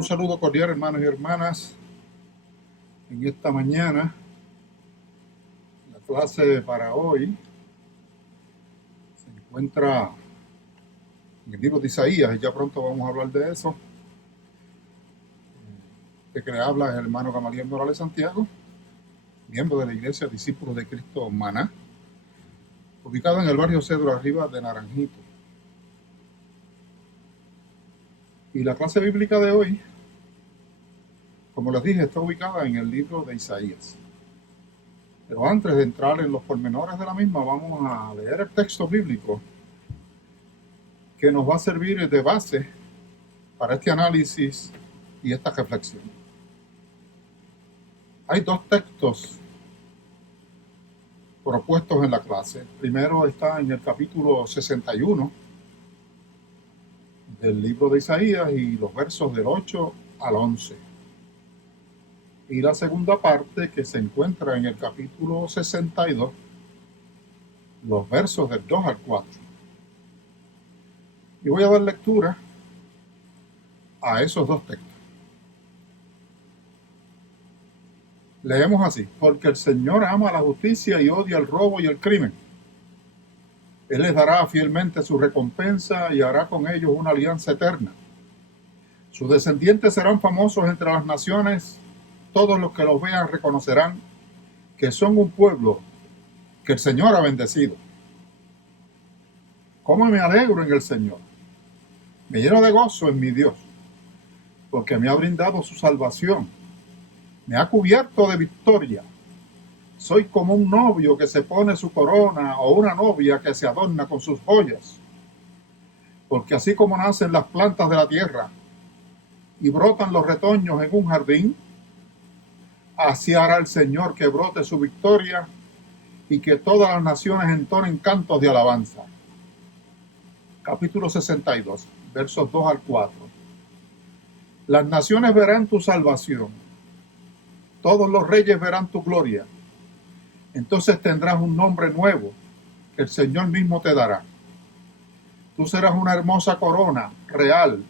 Un saludo cordial, hermanos y hermanas. En esta mañana, la clase para hoy se encuentra en el libro de Isaías, y ya pronto vamos a hablar de eso. De que le habla el hermano Gamaliel Morales Santiago, miembro de la Iglesia Discípulos de Cristo Maná, ubicada en el barrio Cedro Arriba de Naranjito. Y la clase bíblica de hoy, como les dije, está ubicada en el libro de Isaías. Pero antes de entrar en los pormenores de la misma, vamos a leer el texto bíblico que nos va a servir de base para este análisis y esta reflexión. Hay dos textos propuestos en la clase. El primero está en el capítulo 61 del libro de Isaías y los versos del 8 al 11. Y la segunda parte, que se encuentra en el capítulo 62, los versos del 2 al 4. Y voy a dar lectura a esos dos textos. Leemos así: porque el Señor ama la justicia y odia el robo y el crimen. Él les dará fielmente su recompensa y hará con ellos una alianza eterna. Sus descendientes serán famosos entre las naciones. Todos los que los vean reconocerán que son un pueblo que el Señor ha bendecido. ¿Cómo me alegro en el Señor? Me lleno de gozo en mi Dios, porque me ha brindado su salvación. Me ha cubierto de victoria. Soy como un novio que se pone su corona o una novia que se adorna con sus joyas. Porque así como nacen las plantas de la tierra y brotan los retoños en un jardín, así hará el Señor que brote su victoria y que todas las naciones entonen cantos de alabanza. Capítulo 62, versos 2 al 4. Las naciones verán tu salvación. Todos los reyes verán tu gloria. Entonces tendrás un nombre nuevo que el Señor mismo te dará. Tú serás una hermosa corona real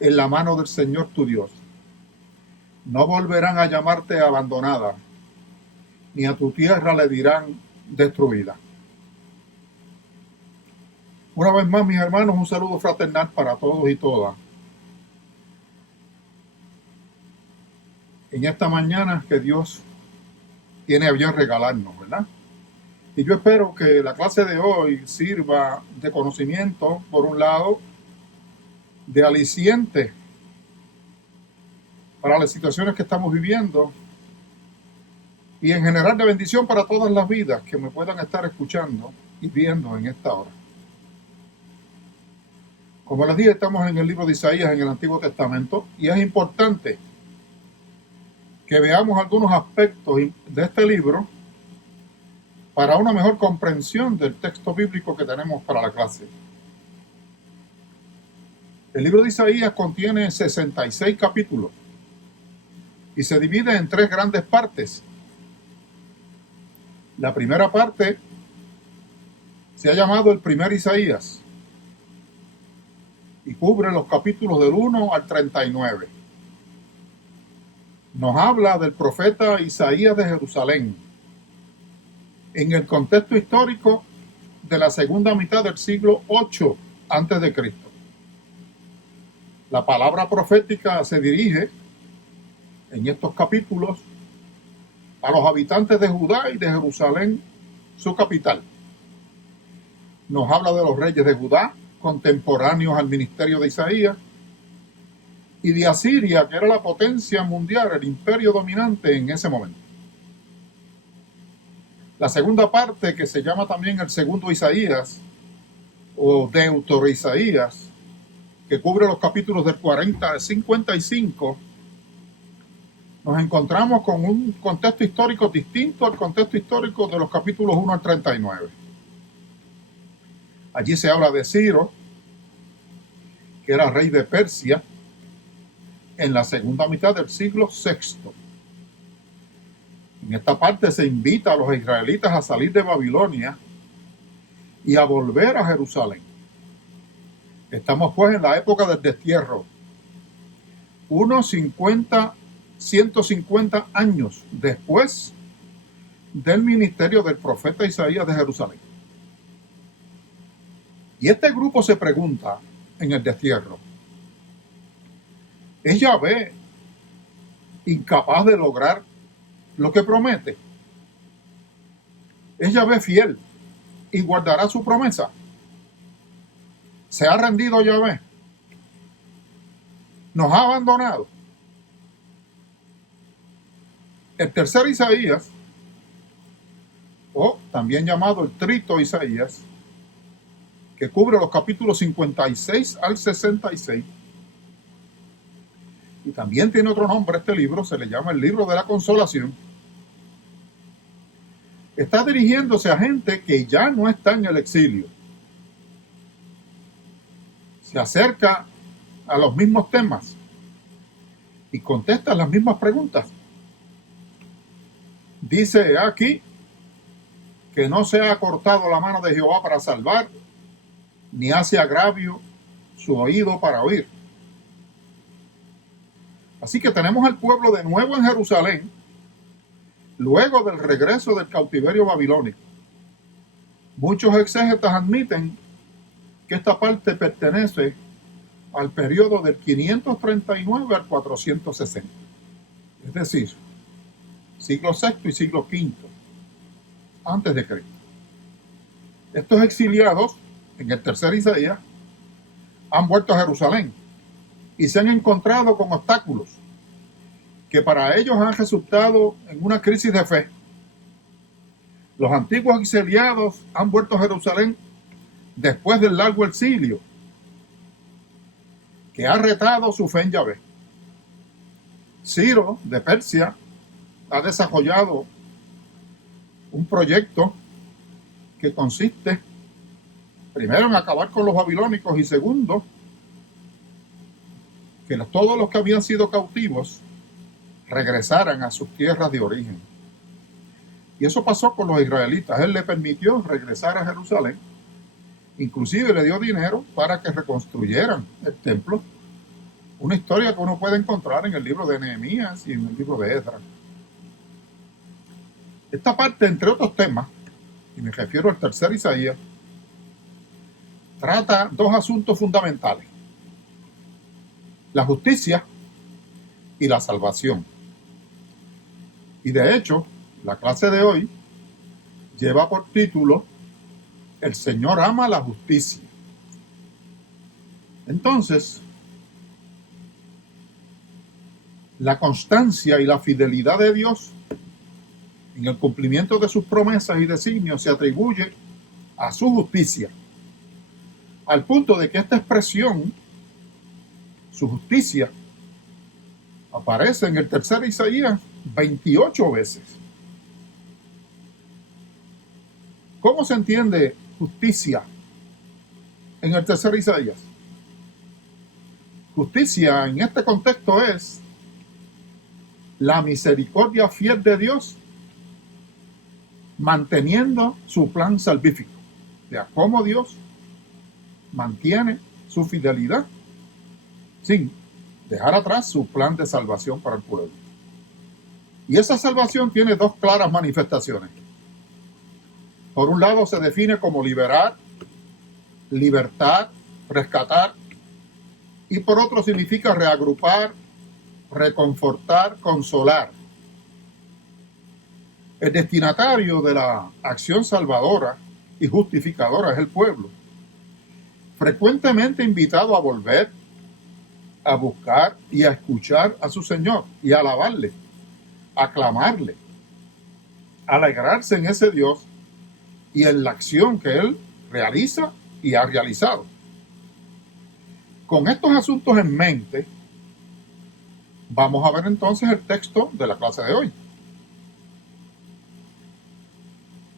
en la mano del Señor tu Dios. No volverán a llamarte abandonada, ni a tu tierra le dirán destruida. Una vez más, mis hermanos, un saludo fraternal para todos y todas. En esta mañana que Dios tiene a bien regalarnos, ¿verdad? Y yo espero que la clase de hoy sirva de conocimiento, por un lado, de aliciente para las situaciones que estamos viviendo y en general de bendición para todas las vidas que me puedan estar escuchando y viendo en esta hora. Como les dije, estamos en el libro de Isaías en el Antiguo Testamento y es importante que veamos algunos aspectos de este libro para una mejor comprensión del texto bíblico que tenemos para la clase. El libro de Isaías contiene 66 capítulos y se divide en tres grandes partes. La primera parte se ha llamado el primer Isaías y cubre los capítulos del 1 al 39. Nos habla del profeta Isaías de Jerusalén en el contexto histórico de la segunda mitad del siglo 8 a.C. La palabra profética se dirige en estos capítulos a los habitantes de Judá y de Jerusalén, su capital. Nos habla de los reyes de Judá, contemporáneos al ministerio de Isaías, y de Asiria, que era la potencia mundial, el imperio dominante en ese momento. La segunda parte, que se llama también el segundo Isaías, o Deutero-Isaías, que cubre los capítulos del 40 al 55, nos encontramos con un contexto histórico distinto al contexto histórico de los capítulos 1 al 39. Allí se habla de Ciro, que era rey de Persia, en la segunda mitad del siglo VI. En esta parte se invita a los israelitas a salir de Babilonia y a volver a Jerusalén. Estamos pues en la época del destierro, unos 150 años después del ministerio del profeta Isaías de Jerusalén. Y este grupo se pregunta en el destierro, ¿es Yahvé incapaz de lograr lo que promete? ¿Es Yahvé fiel y guardará su promesa? ¿Se ha rendido Yahvé? ¿Nos ha abandonado? El tercer Isaías, o también llamado el trito Isaías, que cubre los capítulos 56 al 66, y también tiene otro nombre este libro, se le llama el libro de la consolación, está dirigiéndose a gente que ya no está en el exilio. Se acerca a los mismos temas y contesta las mismas preguntas. Dice aquí que no se ha cortado la mano de Jehová para salvar, ni hace agravio su oído para oír. Así que tenemos al pueblo de nuevo en Jerusalén, luego del regreso del cautiverio babilónico. Muchos exégetas admiten que esta parte pertenece al periodo del 539 al 460, es decir, siglo VI y siglo V antes de Cristo. Estos exiliados, en el tercer Isaías, han vuelto a Jerusalén y se han encontrado con obstáculos que para ellos han resultado en una crisis de fe. Los antiguos exiliados han vuelto a Jerusalén después del largo exilio, que ha retado su fe en Yahvé. Ciro de Persia ha desarrollado un proyecto que consiste primero en acabar con los babilónicos y segundo, que todos los que habían sido cautivos regresaran a sus tierras de origen. Y eso pasó con los israelitas. Él le permitió regresar a Jerusalén, inclusive le dio dinero para que reconstruyeran el templo, una historia que uno puede encontrar en el libro de Nehemías y en el libro de Esdras. Esta parte, entre otros temas, y me refiero al tercer Isaías, trata dos asuntos fundamentales: la justicia y la salvación. Y de hecho, la clase de hoy lleva por título El Señor ama la justicia. Entonces, la constancia y la fidelidad de Dios en el cumplimiento de sus promesas y designios se atribuye a su justicia, al punto de que esta expresión, su justicia, aparece en el tercer Isaías 28 veces. ¿Cómo se entiende justicia en el tercer Isaías? Justicia en este contexto es la misericordia fiel de Dios manteniendo su plan salvífico. O sea, cómo Dios mantiene su fidelidad sin dejar atrás su plan de salvación para el pueblo. Y esa salvación tiene dos claras manifestaciones. Por un lado se define como liberar, libertar, rescatar, y por otro significa reagrupar, reconfortar, consolar. El destinatario de la acción salvadora y justificadora es el pueblo, frecuentemente invitado a volver, a buscar y a escuchar a su Señor y a alabarle, a aclamarle, a alegrarse en ese Dios y en la acción que Él realiza y ha realizado. Con estos asuntos en mente, vamos a ver entonces el texto de la clase de hoy.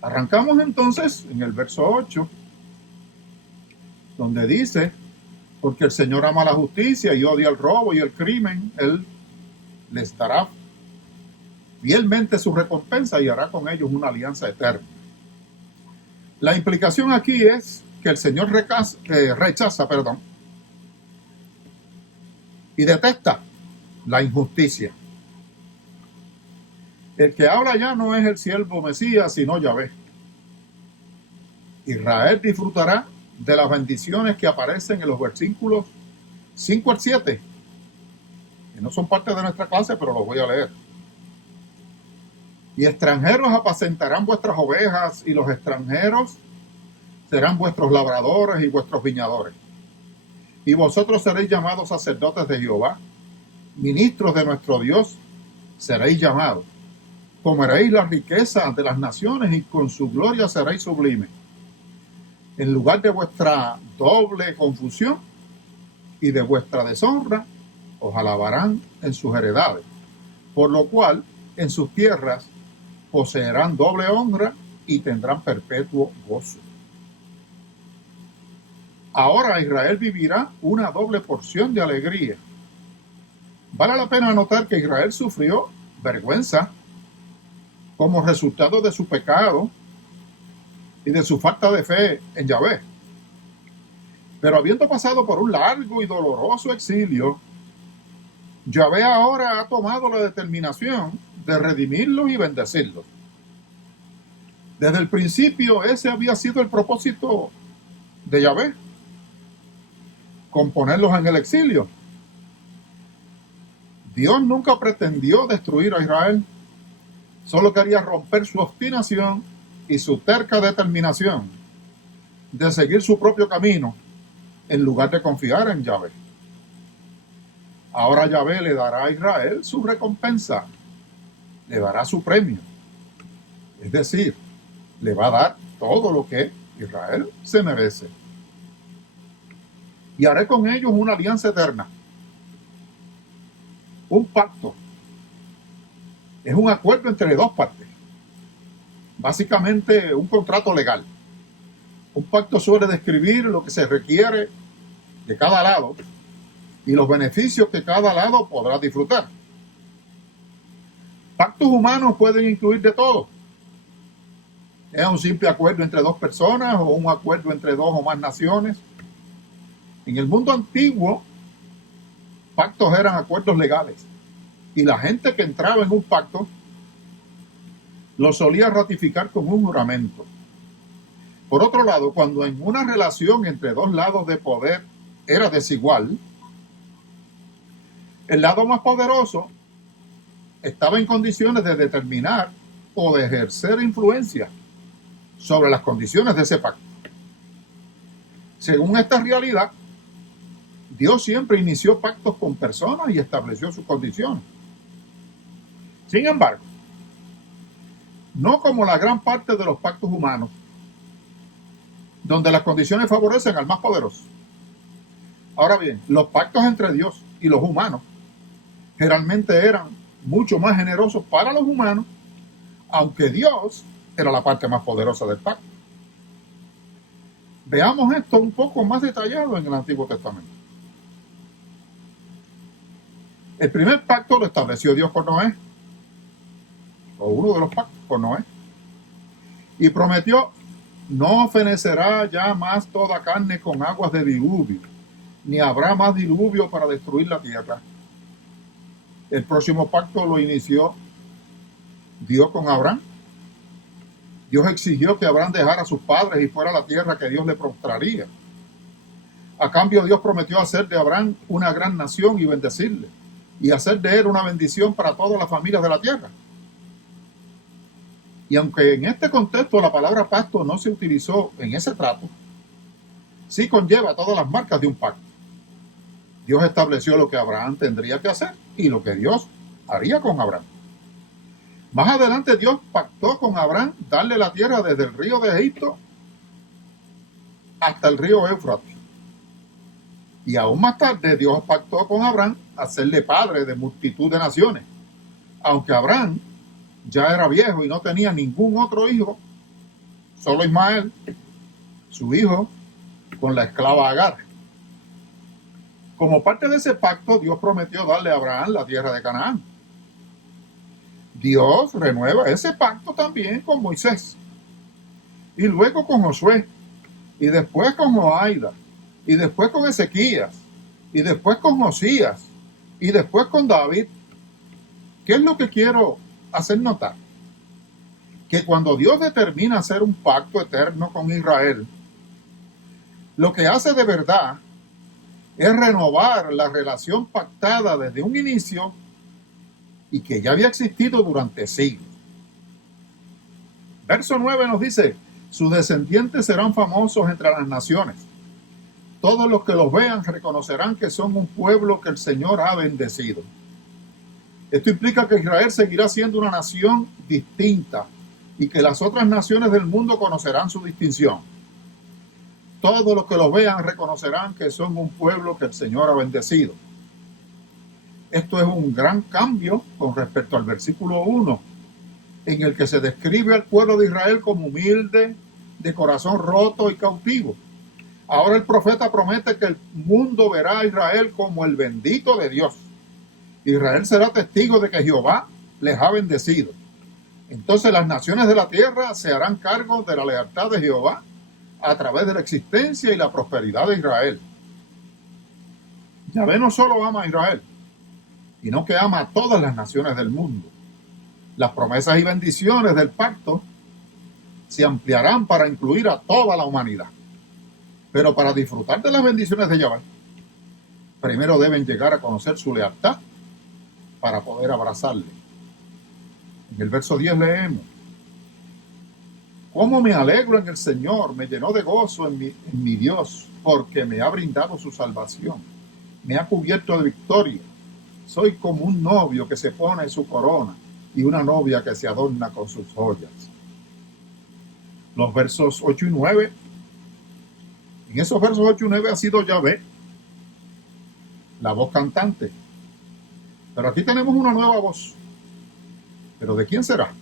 Arrancamos entonces en el verso 8, donde dice: porque el Señor ama la justicia y odia el robo y el crimen, Él les dará fielmente su recompensa y hará con ellos una alianza eterna. La implicación aquí es que el Señor rechaza y detesta la injusticia. El que habla ya no es el siervo Mesías, sino Yahvé. Israel disfrutará de las bendiciones que aparecen en los versículos 5 al 7, que no son parte de nuestra clase, pero los voy a leer. Y extranjeros apacentarán vuestras ovejas, y los extranjeros serán vuestros labradores y vuestros viñadores. Y vosotros seréis llamados sacerdotes de Jehová, ministros de nuestro Dios seréis llamados. Comeréis la riqueza de las naciones, y con su gloria seréis sublimes. En lugar de vuestra doble confusión y de vuestra deshonra, os alabarán en sus heredades, por lo cual en sus tierras poseerán doble honra y tendrán perpetuo gozo. Ahora Israel vivirá una doble porción de alegría. Vale la pena notar que Israel sufrió vergüenza como resultado de su pecado y de su falta de fe en Yahvé. Pero habiendo pasado por un largo y doloroso exilio, Yahvé ahora ha tomado la determinación de redimirlos y bendecirlos. Desde el principio ese había sido el propósito de Yahvé, componerlos en el exilio. Dios nunca pretendió destruir a Israel, solo quería romper su obstinación y su terca determinación de seguir su propio camino en lugar de confiar en Yahvé. Ahora Yahvé le dará a Israel su recompensa, le dará su premio. Es decir, le va a dar todo lo que Israel se merece. Y haré con ellos una alianza eterna, un pacto. Es un acuerdo entre dos partes. Básicamente un contrato legal. Un pacto suele describir lo que se requiere de cada lado y los beneficios que cada lado podrá disfrutar. Pactos humanos pueden incluir de todo. Es un simple acuerdo entre dos personas o un acuerdo entre dos o más naciones. En el mundo antiguo, pactos eran acuerdos legales y la gente que entraba en un pacto lo solía ratificar con un juramento. Por otro lado, cuando en una relación entre dos lados de poder era desigual, el lado más poderoso estaba en condiciones de determinar o de ejercer influencia sobre las condiciones de ese pacto. Según esta realidad, Dios siempre inició pactos con personas y estableció sus condiciones. Sin embargo, no como la gran parte de los pactos humanos, donde las condiciones favorecen al más poderoso. Ahora bien, los pactos entre Dios y los humanos generalmente eran mucho más generosos para los humanos, aunque Dios era la parte más poderosa del pacto. Veamos esto un poco más detallado en el Antiguo Testamento. El primer pacto lo estableció Dios con Noé, o uno de los pactos con Noé, y prometió: no fenecerá ya más toda carne con aguas de diluvio, ni habrá más diluvio para destruir la tierra. El próximo pacto lo inició Dios con Abraham. Dios exigió que Abraham dejara a sus padres y fuera a la tierra que Dios le mostraría. A cambio, Dios prometió hacer de Abraham una gran nación y bendecirle, y hacer de él una bendición para todas las familias de la tierra. Y aunque en este contexto la palabra pacto no se utilizó en ese trato, sí conlleva todas las marcas de un pacto. Dios estableció lo que Abraham tendría que hacer y lo que Dios haría con Abraham. Más adelante Dios pactó con Abraham darle la tierra desde el río de Egipto hasta el río Éufrates. Y aún más tarde Dios pactó con Abraham hacerle padre de multitud de naciones. Aunque Abraham ya era viejo y no tenía ningún otro hijo, solo Ismael, su hijo, con la esclava Agar. Como parte de ese pacto, Dios prometió darle a Abraham la tierra de Canaán. Dios renueva ese pacto también con Moisés, y luego con Josué, y después con Joaida, y después con Ezequías, y después con Josías, Y después con David, ¿qué es lo que quiero hacer notar? Que cuando Dios determina hacer un pacto eterno con Israel, lo que hace de verdad es renovar la relación pactada desde un inicio y que ya había existido durante siglos. Verso 9 nos dice: sus descendientes serán famosos entre las naciones. Todos los que los vean reconocerán que son un pueblo que el Señor ha bendecido. Esto implica que Israel seguirá siendo una nación distinta y que las otras naciones del mundo conocerán su distinción. Todos los que los vean reconocerán que son un pueblo que el Señor ha bendecido. Esto es un gran cambio con respecto al versículo 1, en el que se describe al pueblo de Israel como humilde, de corazón roto y cautivo. Ahora el profeta promete que el mundo verá a Israel como el bendito de Dios. Israel será testigo de que Jehová les ha bendecido. Entonces las naciones de la tierra se harán cargo de la lealtad de Jehová a través de la existencia y la prosperidad de Israel. Yahvé no solo ama a Israel, sino que ama a todas las naciones del mundo. Las promesas y bendiciones del pacto se ampliarán para incluir a toda la humanidad. Pero para disfrutar de las bendiciones de Yahvé, primero deben llegar a conocer su lealtad para poder abrazarle. En el verso 10 leemos: cómo me alegro en el Señor, me llenó de gozo en mi Dios, porque me ha brindado su salvación, me ha cubierto de victoria. Soy como un novio que se pone su corona y una novia que se adorna con sus joyas. Los versos 8 y 9, en esos versos 8 y 9 ha sido Yahvé la voz cantante. Pero aquí tenemos una nueva voz. ¿Pero de quién será?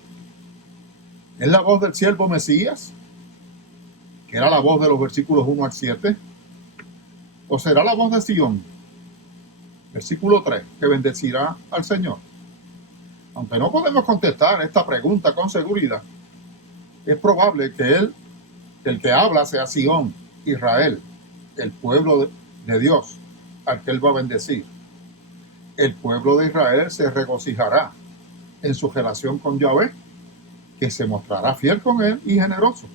¿Es la voz del siervo Mesías, que era la voz de los versículos 1 al 7? ¿O será la voz de Sión, versículo 3, que bendecirá al Señor? Aunque no podemos contestar esta pregunta con seguridad, es probable que el que habla sea Sión, Israel, el pueblo de Dios, al que él va a bendecir. El pueblo de Israel se regocijará en su relación con Yahvé, que se mostrará fiel con él y generoso.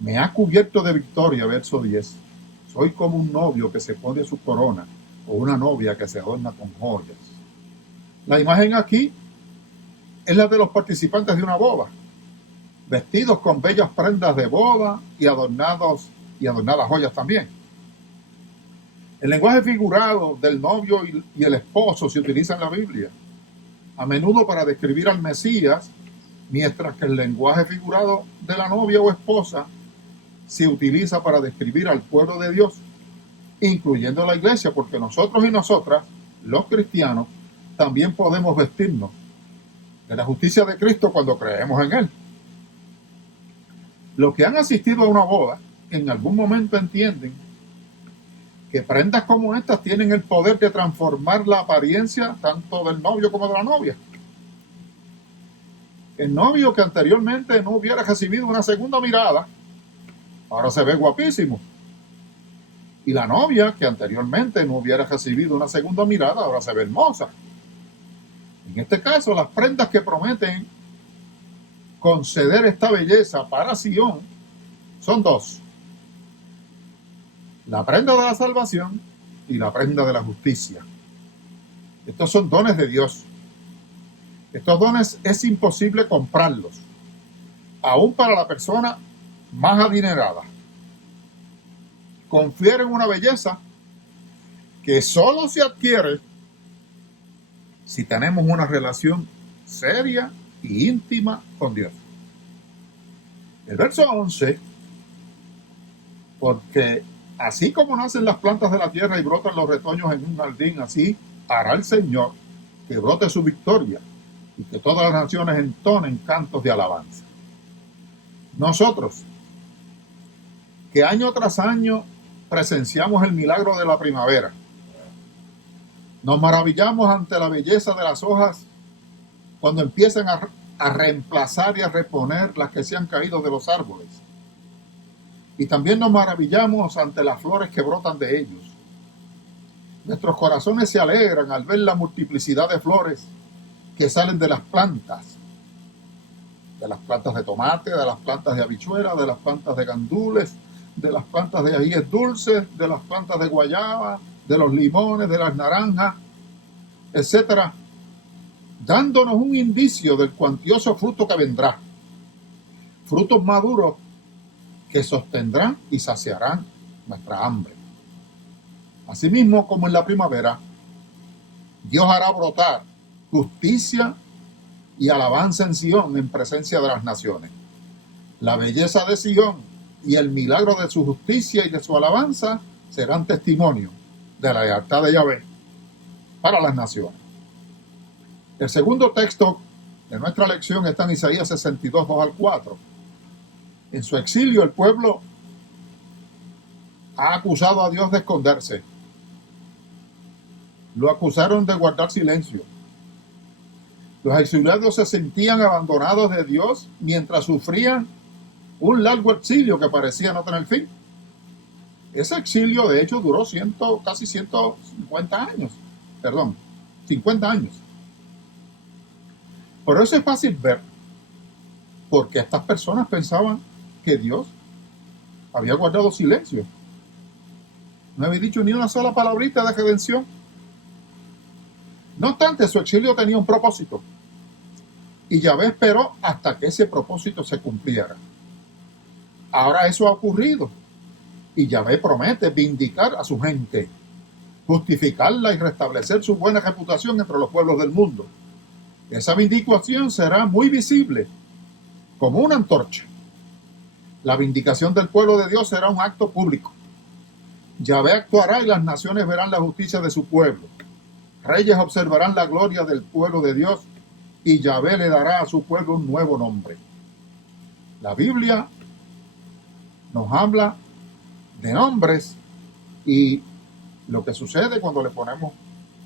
Me ha cubierto de victoria, verso 10. Soy como un novio que se pone su corona o una novia que se adorna con joyas. La imagen aquí es la de los participantes de una boda, vestidos con bellas prendas de boda y adornadas joyas también. El lenguaje figurado del novio y el esposo se utiliza en la Biblia, a menudo para describir al Mesías, mientras que el lenguaje figurado de la novia o esposa se utiliza para describir al pueblo de Dios, incluyendo la iglesia, porque nosotros y nosotras, los cristianos, también podemos vestirnos de la justicia de Cristo cuando creemos en Él. Los que han asistido a una boda en algún momento entienden que prendas como estas tienen el poder de transformar la apariencia tanto del novio como de la novia. El novio, que anteriormente no hubiera recibido una segunda mirada, ahora se ve guapísimo. Y la novia, que anteriormente no hubiera recibido una segunda mirada, ahora se ve hermosa. En este caso, las prendas que prometen conceder esta belleza para Sión son dos: la prenda de la salvación y la prenda de la justicia. Estos son dones de Dios. Estos dones es imposible comprarlos, aún para la persona más adinerada. Confieren una belleza que solo se adquiere si tenemos una relación seria y íntima con Dios. El verso 11, porque así como nacen las plantas de la tierra y brotan los retoños en un jardín, así hará el Señor que brote su victoria y que todas las naciones entonen cantos de alabanza. Nosotros, que año tras año presenciamos el milagro de la primavera, nos maravillamos ante la belleza de las hojas cuando empiezan a reemplazar y a reponer las que se han caído de los árboles. Y también nos maravillamos ante las flores que brotan de ellos. Nuestros corazones se alegran al ver la multiplicidad de flores que salen de las plantas de tomate, de las plantas de habichuela, de las plantas de gandules, de las plantas de ajíes dulces, de las plantas de guayaba, de los limones, de las naranjas, etcétera, dándonos un indicio del cuantioso fruto que vendrá. Frutos maduros que sostendrán y saciarán nuestra hambre. Asimismo, como en la primavera, Dios hará brotar justicia y alabanza en Sión en presencia de las naciones. La belleza de Sión y el milagro de su justicia y de su alabanza serán testimonio de la lealtad de Yahvé para las naciones. El segundo texto de nuestra lección está en Isaías 62, 2 al 4. En su exilio, el pueblo ha acusado a Dios de esconderse. Lo acusaron de guardar silencio. Los exiliados se sentían abandonados de Dios mientras sufrían un largo exilio que parecía no tener fin. Ese exilio, de hecho, duró casi 150 años. 50 años. Por eso es fácil ver porque estas personas pensaban que Dios había guardado silencio. No había dicho ni una sola palabrita de redención. No obstante, su exilio tenía un propósito. Y Yahvé esperó hasta que ese propósito se cumpliera. Ahora eso ha ocurrido. Y Yahvé promete vindicar a su gente, justificarla y restablecer su buena reputación entre los pueblos del mundo. Esa vindicación será muy visible, como una antorcha. La vindicación del pueblo de Dios será un acto público. Yahvé actuará y las naciones verán la justicia de su pueblo. Reyes observarán la gloria del pueblo de Dios y Yahvé le dará a su pueblo un nuevo nombre. La Biblia nos habla de nombres y lo que sucede cuando le ponemos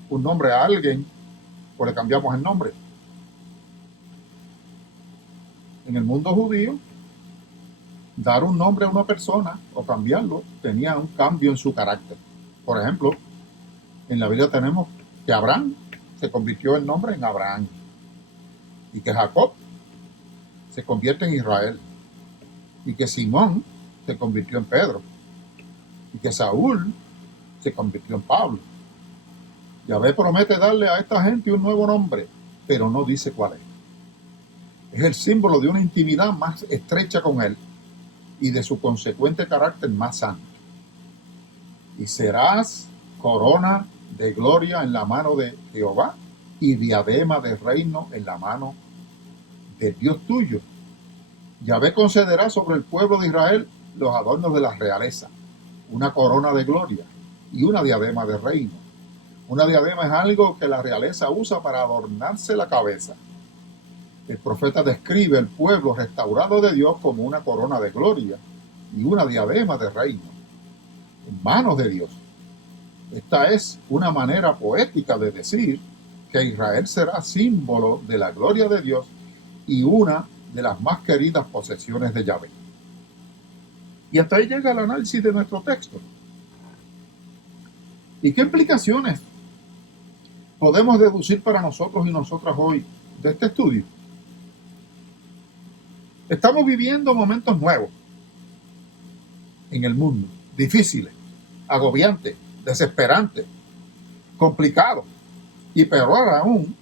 un nombre a alguien o le cambiamos el nombre. En el mundo judío, dar un nombre a una persona o cambiarlo tenía un cambio en su carácter. Por ejemplo, en la Biblia tenemos que Abraham se convirtió el nombre en Abraham y que Jacob se convierte en Israel y que Simón se convirtió en Pedro y que Saúl se convirtió en Pablo. Yahvé promete darle a esta gente un nuevo nombre, pero no dice cuál es. Es el símbolo de una intimidad más estrecha con él y de su consecuente carácter más santo. Y serás corona de gloria en la mano de Jehová y diadema de reino en la mano de Dios tuyo. Yahvé concederá sobre el pueblo de Israel los adornos de la realeza, una corona de gloria y una diadema de reino. Una diadema es algo que la realeza usa para adornarse la cabeza. El profeta describe el pueblo restaurado de Dios como una corona de gloria y una diadema de reino en manos de Dios. Esta es una manera poética de decir que Israel será símbolo de la gloria de Dios y una de las más queridas posesiones de Yahvé. Y hasta ahí llega el análisis de nuestro texto. ¿Y qué implicaciones podemos deducir para nosotros y nosotras hoy de este estudio? Estamos viviendo momentos nuevos en el mundo, difíciles, agobiantes, desesperantes, complicados, y peor aún,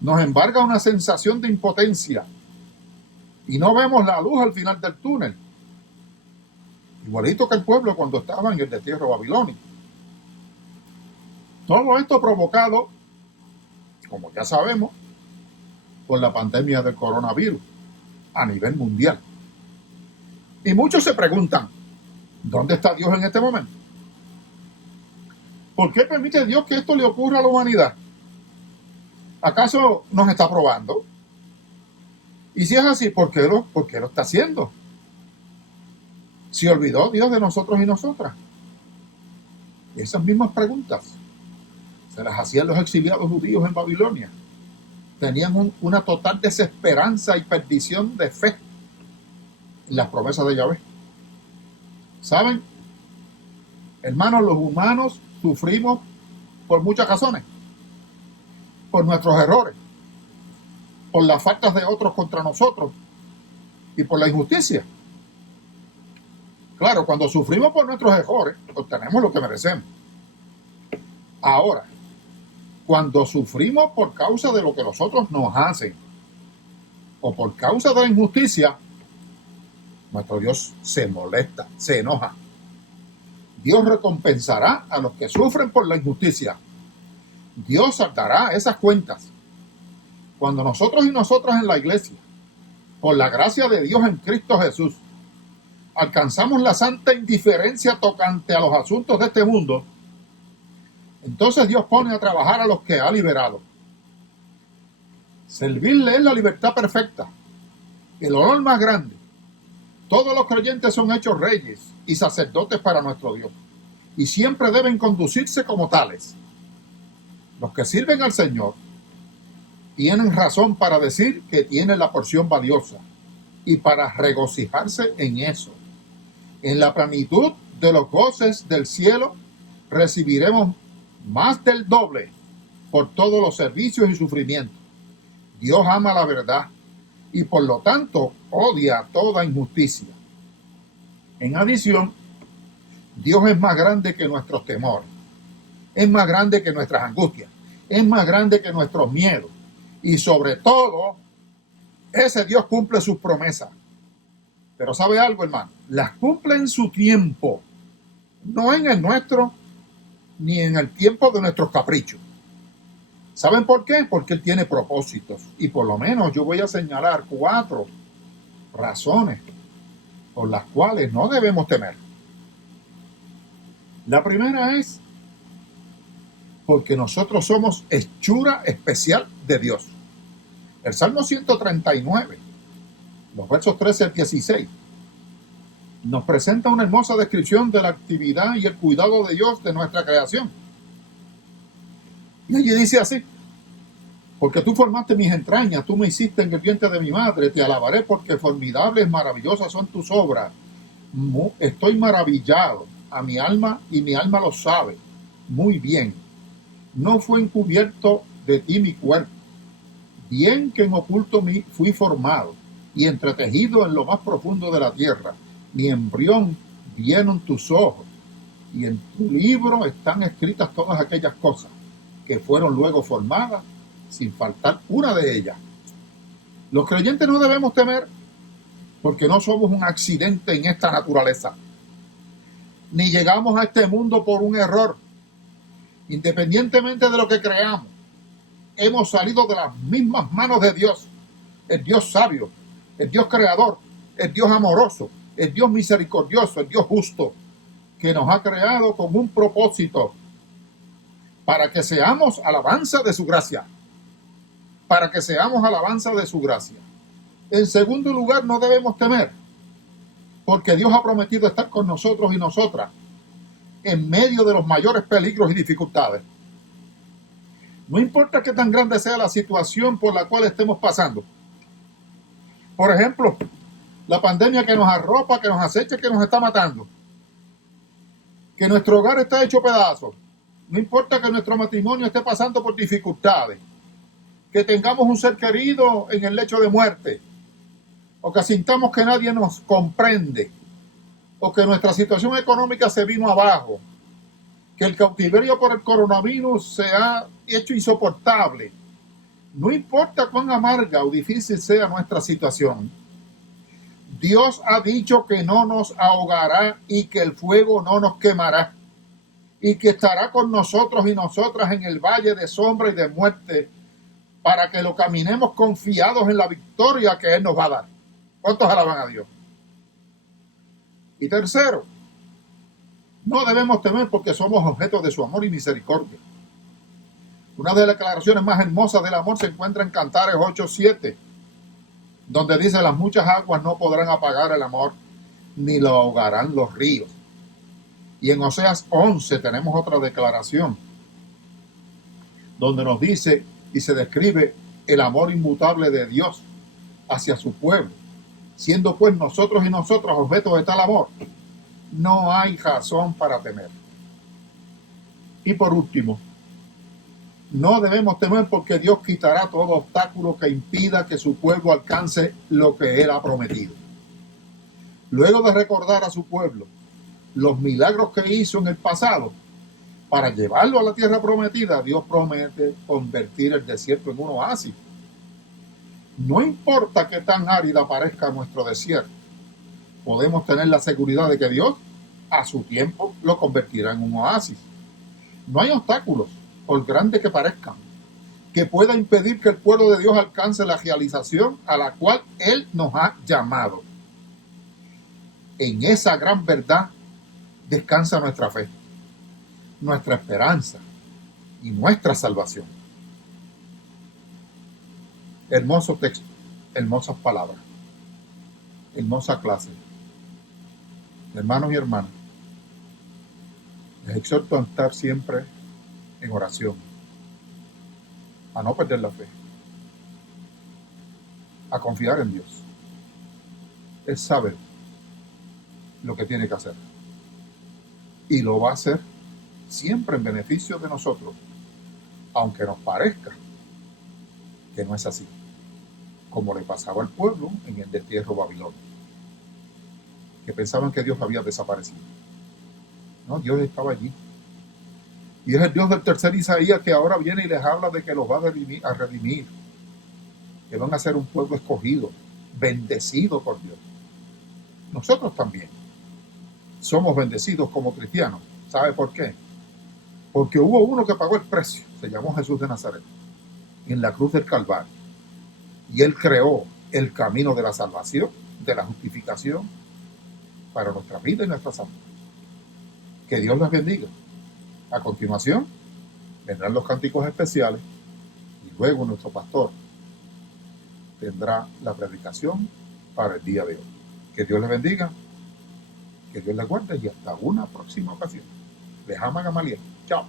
nos embarga una sensación de impotencia y no vemos la luz al final del túnel, igualito que el pueblo cuando estaba en el destierro babilónico. Todo esto provocado, como ya sabemos, por la pandemia del coronavirus a nivel mundial. Y muchos se preguntan, ¿dónde está Dios en este momento? ¿Por qué permite Dios que esto le ocurra a la humanidad? ¿Acaso nos está probando? Y si es así, ¿por qué lo está haciendo? ¿Se olvidó Dios de nosotros y nosotras? Y esas mismas preguntas se las hacían los exiliados judíos en Babilonia. Tenían una total desesperanza y perdición de fe en las promesas de Yahvé. ¿Saben? Hermanos, los humanos sufrimos por muchas razones, por nuestros errores, por las faltas de otros contra nosotros y por la injusticia. Claro, cuando sufrimos por nuestros errores, obtenemos lo que merecemos. Ahora, cuando sufrimos por causa de lo que los otros nos hacen o por causa de la injusticia, nuestro Dios se molesta, se enoja. Dios recompensará a los que sufren por la injusticia. Dios saldará esas cuentas. Cuando nosotros y nosotras en la iglesia, por la gracia de Dios en Cristo Jesús, alcanzamos la santa indiferencia tocante a los asuntos de este mundo, entonces Dios pone a trabajar a los que ha liberado. Servirle es la libertad perfecta, el honor más grande. Todos los creyentes son hechos reyes y sacerdotes para nuestro Dios, y siempre deben conducirse como tales. Los que sirven al Señor tienen razón para decir que tienen la porción valiosa y para regocijarse en eso. En la plenitud de los goces del cielo recibiremos más del doble por todos los servicios y sufrimientos. Dios ama la verdad y por lo tanto odia toda injusticia. En adición, Dios es más grande que nuestros temores, es más grande que nuestras angustias, es más grande que nuestros miedos y sobre todo, ese Dios cumple sus promesas. Pero ¿sabe algo, hermano? Las cumple en su tiempo, no en el nuestro, ni en el tiempo de nuestros caprichos. ¿Saben por qué? Porque Él tiene propósitos. Y por lo menos yo voy a señalar 4 razones por las cuales no debemos temer. La primera es porque nosotros somos hechura especial de Dios. El Salmo 139, los versos 13 al 16, nos presenta una hermosa descripción de la actividad y el cuidado de Dios de nuestra creación. Y allí dice así: porque tú formaste mis entrañas, tú me hiciste en el vientre de mi madre, te alabaré porque formidables, maravillosas son tus obras. Estoy maravillado a mi alma y mi alma lo sabe muy bien. No fue encubierto de ti mi cuerpo, bien que en oculto fui formado y entretejido en lo más profundo de la tierra. Mi embrión vieron tus ojos, y en tu libro están escritas todas aquellas cosas que fueron luego formadas, sin faltar una de ellas. Los creyentes no debemos temer, porque no somos un accidente en esta naturaleza, ni llegamos a este mundo por un error. Independientemente de lo que creamos, hemos salido de las mismas manos de Dios, el Dios sabio, el Dios creador, el Dios amoroso, el Dios misericordioso, el Dios justo, que nos ha creado con un propósito, para que seamos alabanza de su gracia. Para que seamos alabanza de su gracia. En segundo lugar, no debemos temer, porque Dios ha prometido estar con nosotros y nosotras en medio de los mayores peligros y dificultades. No importa qué tan grande sea la situación por la cual estemos pasando. Por ejemplo, la pandemia que nos arropa, que nos acecha, que nos está matando. Que nuestro hogar está hecho pedazos. No importa que nuestro matrimonio esté pasando por dificultades. Que tengamos un ser querido en el lecho de muerte. O que sintamos que nadie nos comprende. O que nuestra situación económica se vino abajo. Que el cautiverio por el coronavirus se ha hecho insoportable. No importa cuán amarga o difícil sea nuestra situación, Dios ha dicho que no nos ahogará y que el fuego no nos quemará y que estará con nosotros y nosotras en el valle de sombra y de muerte para que lo caminemos confiados en la victoria que Él nos va a dar. ¿Cuántos alaban a Dios? Y tercero, no debemos temer porque somos objetos de su amor y misericordia. Una de las declaraciones más hermosas del amor se encuentra en Cantares 8:7, donde dice: las muchas aguas no podrán apagar el amor, ni lo ahogarán los ríos. Y en Oseas 11 tenemos otra declaración, donde nos dice y se describe el amor inmutable de Dios hacia su pueblo. Siendo pues nosotros y nosotras objetos de tal amor, no hay razón para temer. Y por último, No debemos temer porque Dios quitará todo obstáculo que impida que su pueblo alcance lo que Él ha prometido. Luego de recordar a su pueblo los milagros que hizo en el pasado, para llevarlo a la tierra prometida, Dios promete convertir el desierto en un oasis. No importa qué tan árida parezca nuestro desierto, podemos tener la seguridad de que Dios, a su tiempo, lo convertirá en un oasis. No hay obstáculos, por grandes que parezcan, que pueda impedir que el pueblo de Dios alcance la realización a la cual Él nos ha llamado. En esa gran verdad descansa nuestra fe, nuestra esperanza y nuestra salvación. Hermoso texto, hermosas palabras, hermosa clase. Hermanos y hermanas, les exhorto a estar siempre en oración, a no perder la fe, a confiar en Dios. Él sabe lo que tiene que hacer y lo va a hacer siempre en beneficio de nosotros, aunque nos parezca que no es así, como le pasaba al pueblo en el destierro babilonio, que pensaban que Dios había desaparecido. No, Dios estaba allí. Y es el Dios del tercer Isaías que ahora viene y les habla de que los va a redimir, que van a ser un pueblo escogido, bendecido por Dios. Nosotros también somos bendecidos como cristianos. ¿Sabe por qué? Porque hubo uno que pagó el precio, se llamó Jesús de Nazaret, en la cruz del Calvario. Y Él creó el camino de la salvación, de la justificación, para nuestra vida y nuestra salud. Que Dios les bendiga. A continuación, vendrán los cánticos especiales y luego nuestro pastor tendrá la predicación para el día de hoy. Que Dios les bendiga, que Dios les guarde y hasta una próxima ocasión. Les ama Gamaliel. Chao.